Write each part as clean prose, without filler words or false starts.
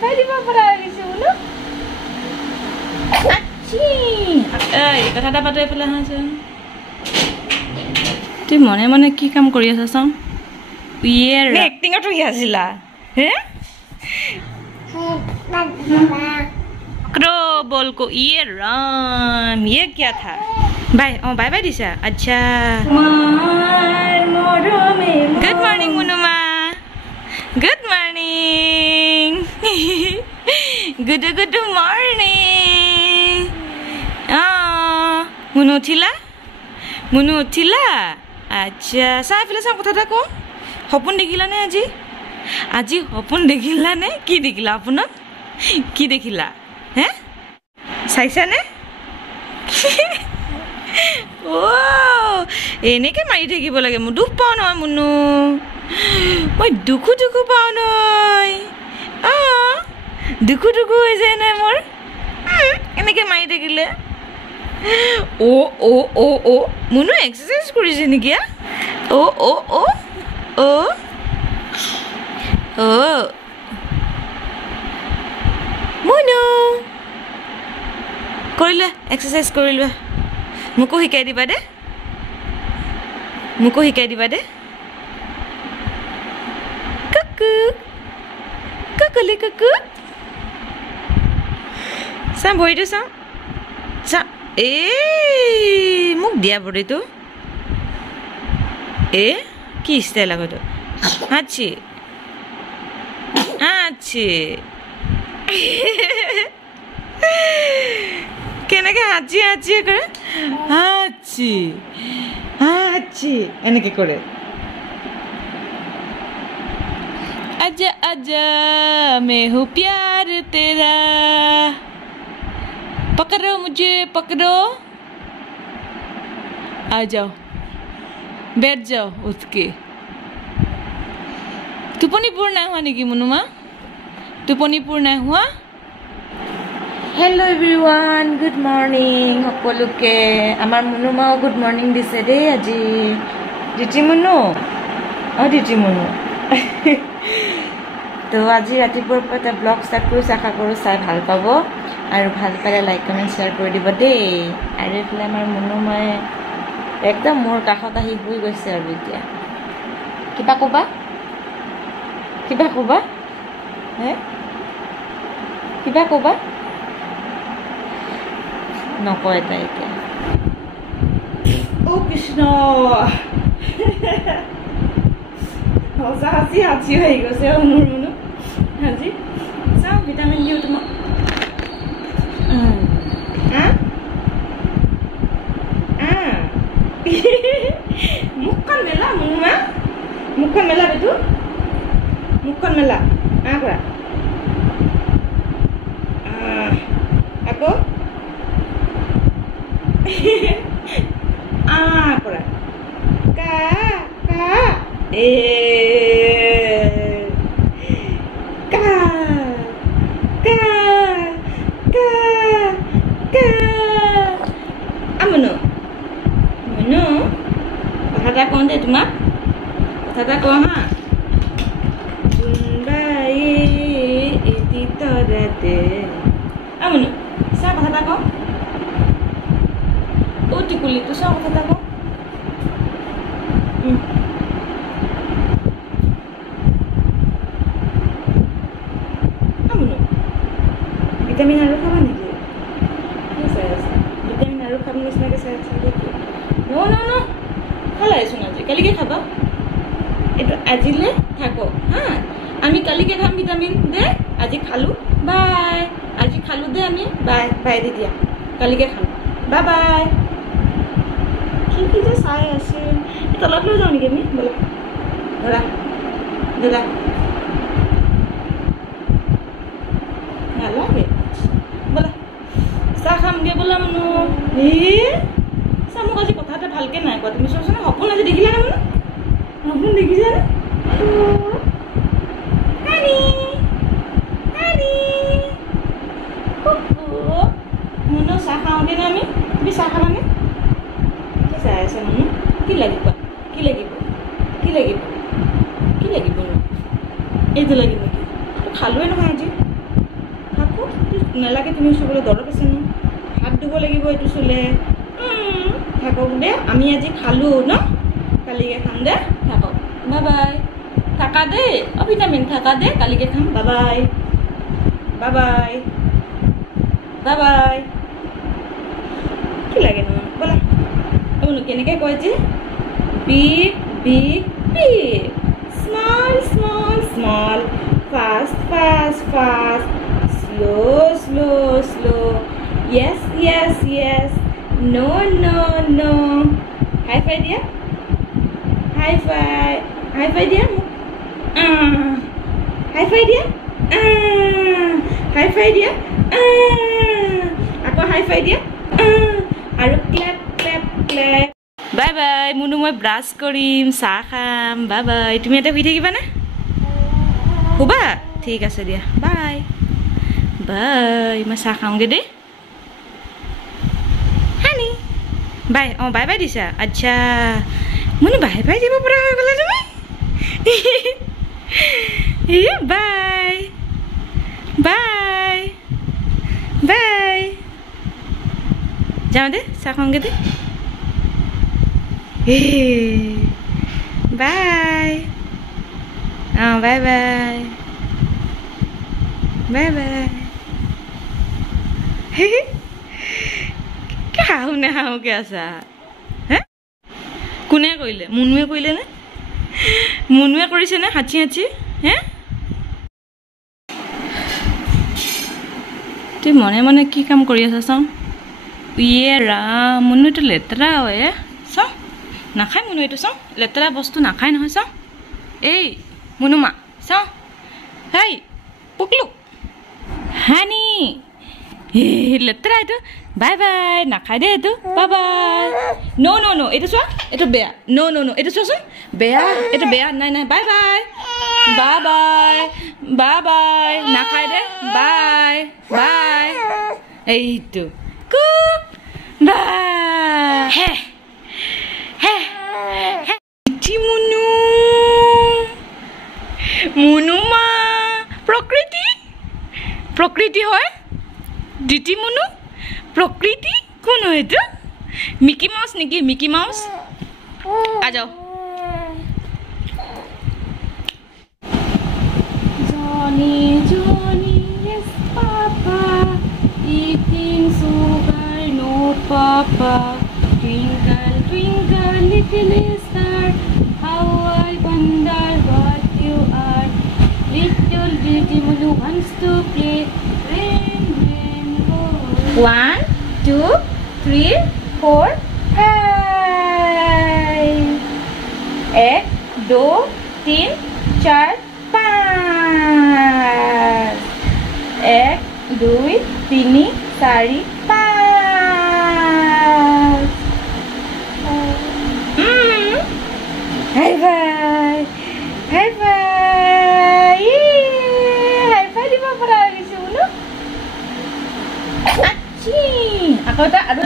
বাই দিব পৰা গৈছে বোলো আচ্ছি এই কথা এটা পাতে ফেলা আছে তুই মনে মনে কি কাম কৰি আছ চাও ইয়ে এক্টিং তো কি আছিলা হে क्रो बोल को ये राम ये क्या था bye oh bye bye Disha अच्छा गुड मॉर्निंग मुनुमा good morning good good morning Munu उठिला अच्छा साइ फेले सा कथा को सपन देखिला ने আজি সপোন দেখিলা নে কি দেখিলা আপোনাক কি দেখিলা হে চাইছানে ও এনেকে মাৰি থাকিব লাগে মই দুখ পাওঁ নহয় মুনু মই দুখু পাওঁ নহয় দুখু হৈ যায় নাই মোৰ এনেকে মাৰি থাকিলে ও ও ও ও মুনু এক্সাৰচাইজ কৰিছে নেকি ও ও ও ও Oh, Munu, কৰিলে এক্সাৰসাইজ কৰিলে মুকো শিকাই দিবা দে কুকু কুকুলি কুকু চাম ভৰিটো চাম মোক দিয়া ভৰিটো কি ষ্টাইল আগতো আচ্ছি আচ্ছি কেনেকে আচ্ছি কৰে আচ্ছি এনেকে কৰে आजा आजा मैं हूँ प्यार तेरा पकड़ो मुझे पकड़ो आ जाओ बैठ जाओ उठ के टुपनी पूर्ण हुआ नेकी मुनुमा टुपनी पूर्ण हुआ हेलो एवरीवन गुड मॉर्निंग সকলোকে আমার মুনুমাও গুড মর্নিং দিছে দে আজি দিটি মুনু দিটি মুনু তো আজি ৰাতিপুৱাৰ পৰা এটা ব্লগ ষ্টাৰ্ট কৰিছো আশা কৰো চাই ভাল পাব আৰু ভাল পালে লাইক কমেন্ট শেয়াৰ কৰি দিব দেই আৰু এফালে আমাৰ মুনুমাই একদম মোৰ কাষত আহি শুই গৈছে আৰু এতিয়া কিবা কবা হে কিবা কবা নকয় তাই এতিয়া ও কৃষ্ণ হাঁচি হৈ গৈছে মোৰ মুনু আজি চাওঁ ভিটামিন দিওঁ তোমাক মুখখন মেলা মুনুমা মুখখন মেলা বেটু মুখখন মেলা কৰা আকৌ কৰা কা মুনু কথা এটা কওঁ দে তোমাক কথা এটা কওঁ হা মুনু চা কথা এটা কওঁ অ টিকুলি তো চা কথা এটা কওঁ ভিটামিন আৰু খাবা নেকি কি চাই আছে ভিটামিন আৰু খাব নিচিনাকৈ চাই আছে ন খালাইচোন আজি কালিকে খাবা এইটো আজিলে থাকো হা আমি কালিকে খাম ভিটামিন দে আজি খালো বাই আজি খালো দে আমি বাই বাই দি দিয়া কালিকে খাম বাই বাই কি যে চাই আছে তলত লৈ যাওঁ নেকি আমি বলা দাদা নালাগে বলা চাহ খামগে বোলা মুনু চাহ মোক আজি কথা এটা ভালকে নাই কোৱা তুমি চোৱাচোন সপোন আজি দেখিলা নে মুনু সপোন দেখিছানে মুনু চাহ খাওঁগে নে আমি তুমি চাহ খাবানে কি চাই আছে মুনু কি লাগিব এইটো লাগিব নেকি খালোৱে নহয় আজি নালাগে তুমি চুবলৈ দৰৱ আছে ন হাত ধুব লাগিব এইটো চুলে থাকক দে আমি আজি খালোঁ ন কালিকে খাম দে থাকক বাই বাই থাকা দে ভিটামিন থাকা দে কালিকে খাম bye bye bye bye bye bye কি লাগে ন বলা আপুনি কেনেকৈ কয় যে big big big small small small fast fast fast slow slow slow yes yes yes no no no high five dia high five dia high five dia high five dia ako high five dia aru clap clap clap bye bye munu moi brush korim sa kham bye bye tumi eta hui thakiba na huba thik ase dia bye bye ma sa khaunge de hani bye oh bye bye disa acha munu bye bye diba pura hoy gola tumi bye bye bye jao de sa khaunge de bye oh bye bye bye bye খাও না খাও কে আছা হ্যাঁ কোনে কইলে মুনুয়ে কইলে না মুনুয়ে কৰিছে না হাঁচি হাঁচি হ্যাঁ তুই মনে মনে কি কাম কৰি আছা চাওঁ ইয়ে ৰাম মুনুটো লেতেৰা হয় চাওঁ নাখায় মুনু এইটো চাওঁ লেতেৰা বস্তু নাখায় নহয় চাওঁ এই মুনুমা চাওঁ হেই পুকলু হানি লেতেৰা এইটো বাই বাই নাখায় দে এইটো বাই বাই নো নো নো এইটো চোৱা এইটো বেয়া নো নো নো এইটো চোৱাচোন বেয়া এইটো বেয়া নাই নাই bye bye bye bye bye bye নাখায় দে বাই বাই এইটো কুক বাই হে হে হে মুনু মুনুমা প্ৰকৃতি প্ৰকৃতি হয় দিতি মুনু প্ৰকৃতি কোন হয় এইটো মিকি মাউস নেকি মিকি মাউস আ যাও জনি জনি yes papa eating sugar no papa twinkle twinkle little star how I wonder what you are little Diti Munu wants to play rain rain go 1 2 3 4 5 1 2 3 4 5 1 2 3 4 5 High five high five high five di mana pernah di sini aci aku tak ada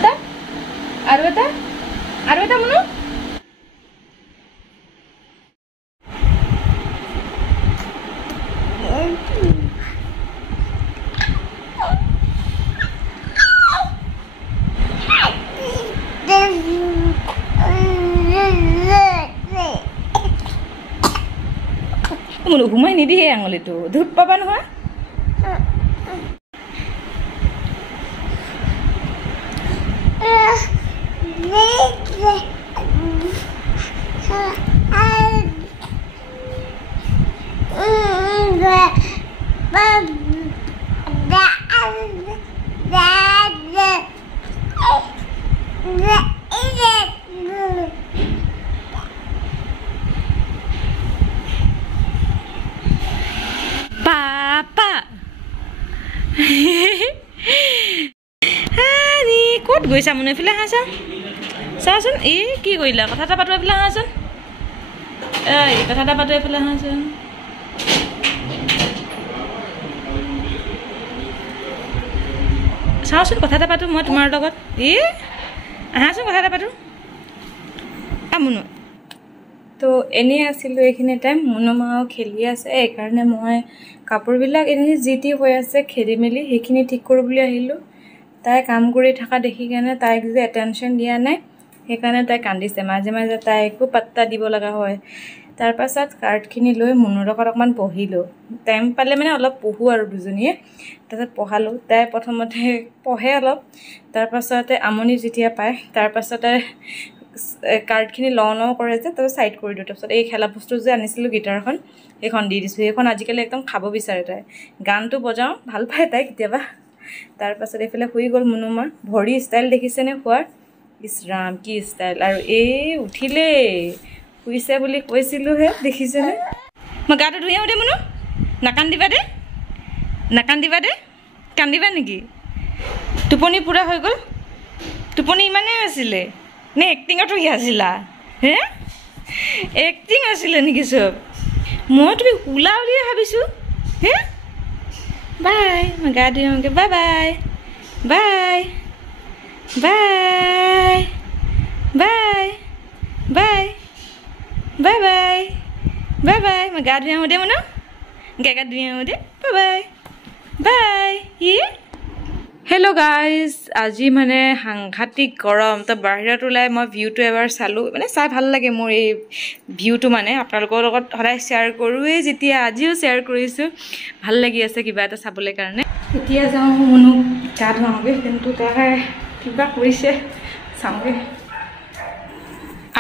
mana Mulu humai ni dia yang oleh tu. Duh papa noh? Papa. Hani, kot goi samune file hasan. Sasun, ki goi la. Kata ta patu file hasan. Kata ta patu file hasan. Sasun kata ta patu moi tumar logot. Hasan kata ta patu. Amunu. তো এনেই আছিলোঁ এইখিনি time মুনুমাও খেলি আছে এইকাৰণে মই কাপোৰবিলাক এনেই যি টি হৈ আছে খেলি মেলি সেইখিনি ঠিক কৰোঁ বুলি আহিলোঁ তাই কাম কৰি থকা দেখি কেনে তাইক যে এটেনশ্যন দিয়া নাই সেইকাৰণে তাই কান্দিছে মাজে মাজে তাইকো পাত্তা দিব লগা হয় তাৰপাছত কাৰ্ডখিনি লৈ মুনুৰ লগত অকণমান পঢ়িলোঁ টাইম পালে মানে অলপ পঢ়োঁ আৰু দুজনীয়ে তাৰপাছত পঢ়ালোঁ তাই প্ৰথমতে পঢ়ে অলপ তাৰপাছতে আমনি যেতিয়া পায় তাৰপাছতে কাৰ্ডখিনি লওঁ কৰে যে তাৰপিছত ছাইড কৰি দিওঁ তাৰপিছত এই খেলা বস্তু যে আনিছিলোঁ গিটাৰখন সেইখন দি দিছোঁ সেইখন আজিকালি একদম খাব বিচাৰে তাই গানটো বজাওঁ ভাল পায় তাই কেতিয়াবা তাৰপাছত এইফালে শুই গ'ল মুনুমাৰ ভৰি ষ্টাইল দেখিছেনে শুৱাৰ ইছৰাম কি ষ্টাইল আৰু এই উঠিলে শুইছে বুলি কৈছিলোঁহে দেখিছেনে মই গাটো ধুই আহোঁ দে মুনু নাকান্দিবা দে কান্দিবা নেকি টোপনি পূৰা হৈ গ'ল টোপনি ইমানেই আছিলে নে এক্টিঙত শুই আছিলা হে এক্টিং আছিলে নেকি চব মই তুমি শুলা বুলিয়ে ভাবিছোঁ হে বাই মই গা ধুই আহোঁগৈ bye bye bye bye bye bye bye bye bye bye মই গা ধুই আহোঁ দে মুনু গা ধুই আহোঁ দে bye bye bye hello' guys আজি মানে সাংঘাতিক গৰম তো বাহিৰত ওলাই মই ভিউটো এবাৰ চালোঁ মানে চাই ভাল লাগে মোৰ এই ভিউটো মানে আপোনালোকৰ লগত সদায় শ্বেয়াৰ কৰোঁৱেই যেতিয়া আজিও শ্বেয়াৰ কৰিছোঁ ভাল লাগি আছে কিবা এটা চাবলৈ কাৰণে এতিয়া যাওঁ মুনুক গা ধুৱাওঁগৈ কিন্তু তাই কিবা কৰিছে চাওঁগৈ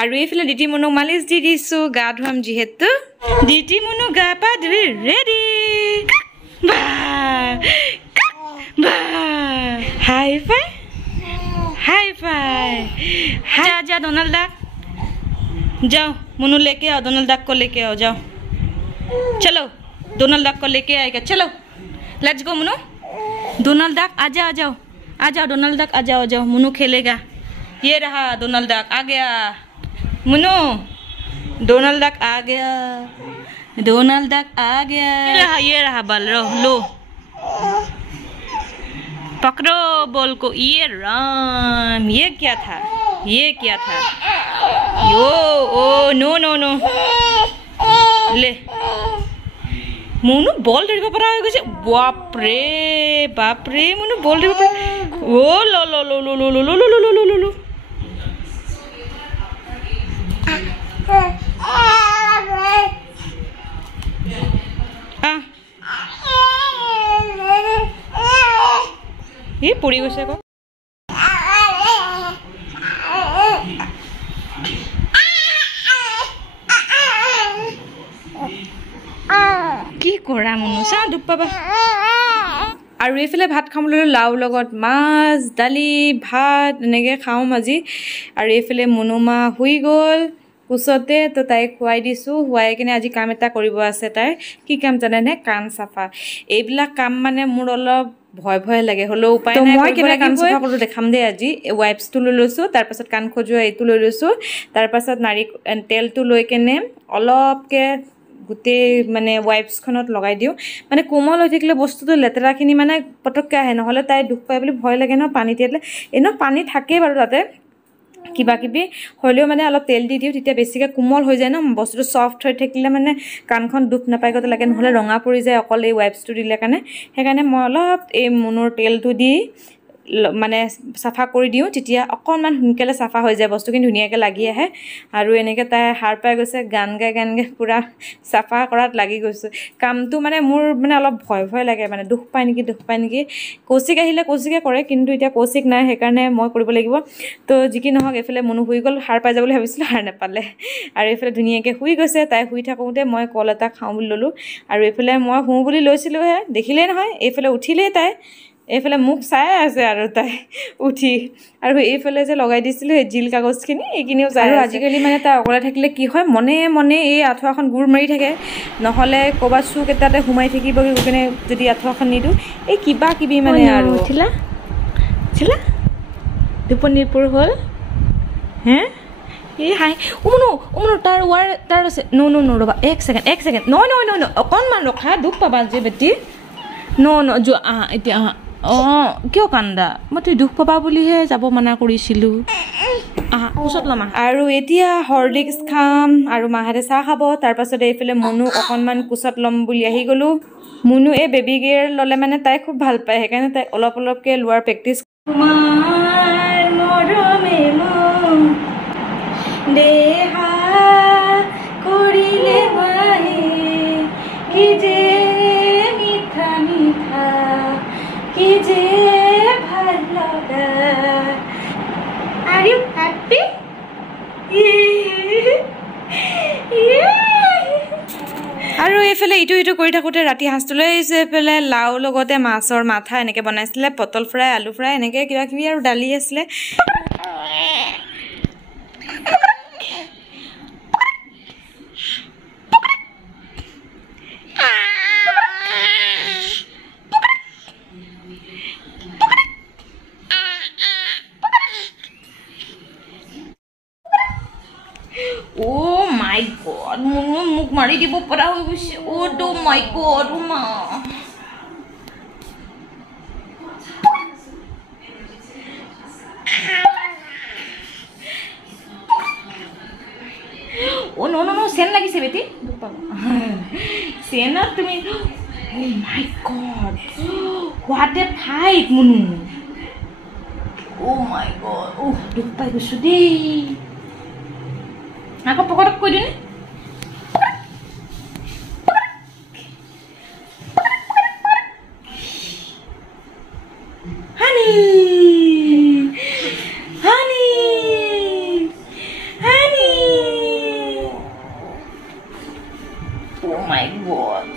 আৰু এইফালে দিতি মুনুক মালিচ দি দিছোঁ গা ধুৱাম যিহেতু দিতি মুনু গা পা ধুই ৰেডি हाय फाई जा डोनाल्ड डक जाओ मुन्नू लेके आओ डोनाल्ड डक को लेके आओ जाओ चलो डोनाल्ड डक को लेके आएगा चलो let's go Munnu Donald Duck आ जाओ डोनाल्ड डक आ जाओ मुन्नू खेलेगा ये रहा डोनाल्ड डक आ गया मुन्नू डोनाल्ड डक आ गया ये रहा बल लो पकड़ो बॉल को ये राम ये क्या था यो ओ नो ले मुनु बॉल धरिब परा हो गइसे बाप रे मुनु बॉल धरिब परा ओ लो ये पड़ी গৈছে কো কি কৰা মুনু চা দুখ পাবা আৰু এইফালে ভাত খাবলৈ লাউ লগত মাছ দালি ভাত এনেকৈ খাওঁ আজি আৰু এইফালে মুনুমা শুই গ'ল কোচতে তো তাইক খুৱাই দিছোঁ খুৱাই কিনে আজি কাম এটা কৰিব আছে তাইৰ কি কাম জানেনে কাণ চাফা এইবিলাক কাম মানে মোৰ অলপ ভয় লাগে হলো উপায় নাই মই কেনে কাণ চাফা কৰো দেখাম দে আজি ওয়াইপছটো লৈ লৈছো তাৰ পাছত কাণ খজুৱা এইটো লৈ লৈছো তাৰ পাছত তেলটো লৈ কেনে অলপকে গুটে মানে ওয়াইপছখনত লগাই দিও মানে কোমল হৈ থাকিলে বস্তুটো লেতেৰাখিনি মানে পটককে আহে নহলে তাই দুখ পায় বুলি ভয় লাগে ন পানী দিলে এনো পানী থাকে বাৰু তাতে কিবা কিবি হলেও মানে অলপ তেল দি দিও তেতিয়া বেছিকে কোমল হৈ যায় ন বস্তুটো সফট হৈ থাকিলে মানে কানখন দুখ নাপায় গতে লাগে নহলে ৰঙা পৰি যায় অকল এই ওয়াইপছটো দিলে কাৰণে সেইকাৰণে মই অলপ এই মুনুৰ তেলটো দি মানে সাফা কৰি দিও তেতিয়া অকনমান হুনকেলে সাফা হৈ যায় বস্তু কিন্তু ধুনিয়াকে লাগি আহে আৰু এনেকে তাই হাৰ পাই গৈছে গান গাই পুৰা সাফা কৰাত লাগি গৈছে কামটো মানে মোৰ মানে অলপ ভয় লাগে মানে দুখ পায় নেকি কৌশিক আহিলে কৌশিকে কৰে কিন্তু এতিয়া কৌশিক নাই সেইকাৰণে মই কৰিব লাগিব তো যিকি নহক এফালে মুনু শুই গল হাৰ পাই যাবলৈ ভাবিছিলো হাৰ নাপালে আৰু এফালে ধুনিয়াকে শুই গৈছে তাই শুই থাকোতে মই কল এটা খাওঁ বুলি ললো আৰু এফালে মই হু বুলি লৈছিলো হে দেখিলে নহয় এফালে উঠিলে তাই এইফালে মুখ চাই আছে আৰু তাই উঠি আৰু এইফালে যে লগাই দিছিল এই জিল কাগজখিনি এইখিনিও চাই আৰু আজিকালি মানে তাই অকলে থাকিলে কি হয় মনে এই আঠুৱাখন গুৰ মাৰি থাকে নহলে কবা চুক এটাতে ঘুমাই থাকিব কিনে যদি আঠুৱাখন নিদু এই কিবা কিবি মানে আৰু উঠিলা দুপনিপুৰ হল হে এই হাই উমনো তাৰ ওয়াৰ তাৰ আছে নো ৰবা এক সেকেন্ড নো অকনমান ৰখা দুখ পাবা যে বেটি নো jo এতিয়া কিয় কান্দা মই তুই দুখ পাবা বুলিহে যাব মানা কৰিছিলো কোচত ল'মা আৰু এতিয়া হৰলিক্স খাম আৰু মাহঁতে চাহ খাব তাৰপাছতে এইফালে মনু অকণমান কোচত ল'ম বুলি আহি গ'লোঁ মুনু এই বেবী গিয়াৰ ল'লে মানে তাই খুব ভাল পায় সেইকাৰণে তাই অলপ অলপকৈ লোৱাৰ প্ৰেক্টিচ দেহা কৰিলে মাহে কি যে মিঠা মিঠা কি যে ভাল লগা Are you happy? আৰু এইফালে ইটো ইটো কৰি থাকোঁতে ৰাতি সাঁজটোলৈ আহিছে এইফালে লাও লগতে মাছৰ মাথা এনেকৈ বনাইছিলে পটল ফ্ৰাই আলু ফ্ৰাই এনেকৈ কিবা কিবি আৰু দালি আছিলে Oh my god, muk mari di bopara hoy gose. Oh my god, ma. Oh no, sen lagise beti. Sen ar tumi. Oh my god. What a fight, Munu. Oh my god. Oh, duk pai gosu dei. Aku pokok kau ini. Honey. Oh my god.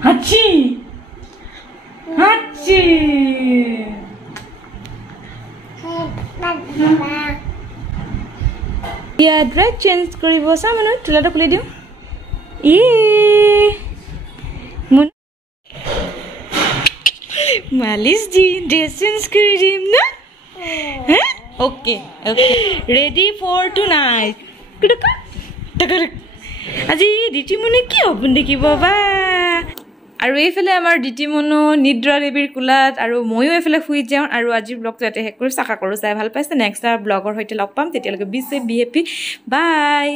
Hachi. Ya, dress change kuri bosa mana? Celana kulit dia. Mun. Malis ji, dress change kuri dia na? Huh? Okay. Ready for tonight. Takar. Aji, diti mune ki open deki baba. আৰু এইফালে আমাৰ DT মনো নিদ্ৰা দেৱীৰ কোলাত আৰু ময়ো এইফালে শুই যাওঁ আৰু আজিৰ ব্লগটো ইয়াতে শেষ কৰি আশা কৰোঁ চাই ভাল পাইছে নেক্সট ব্লগৰ সৈতে লগ পাম তেতিয়ালৈকে বি হেপি বাই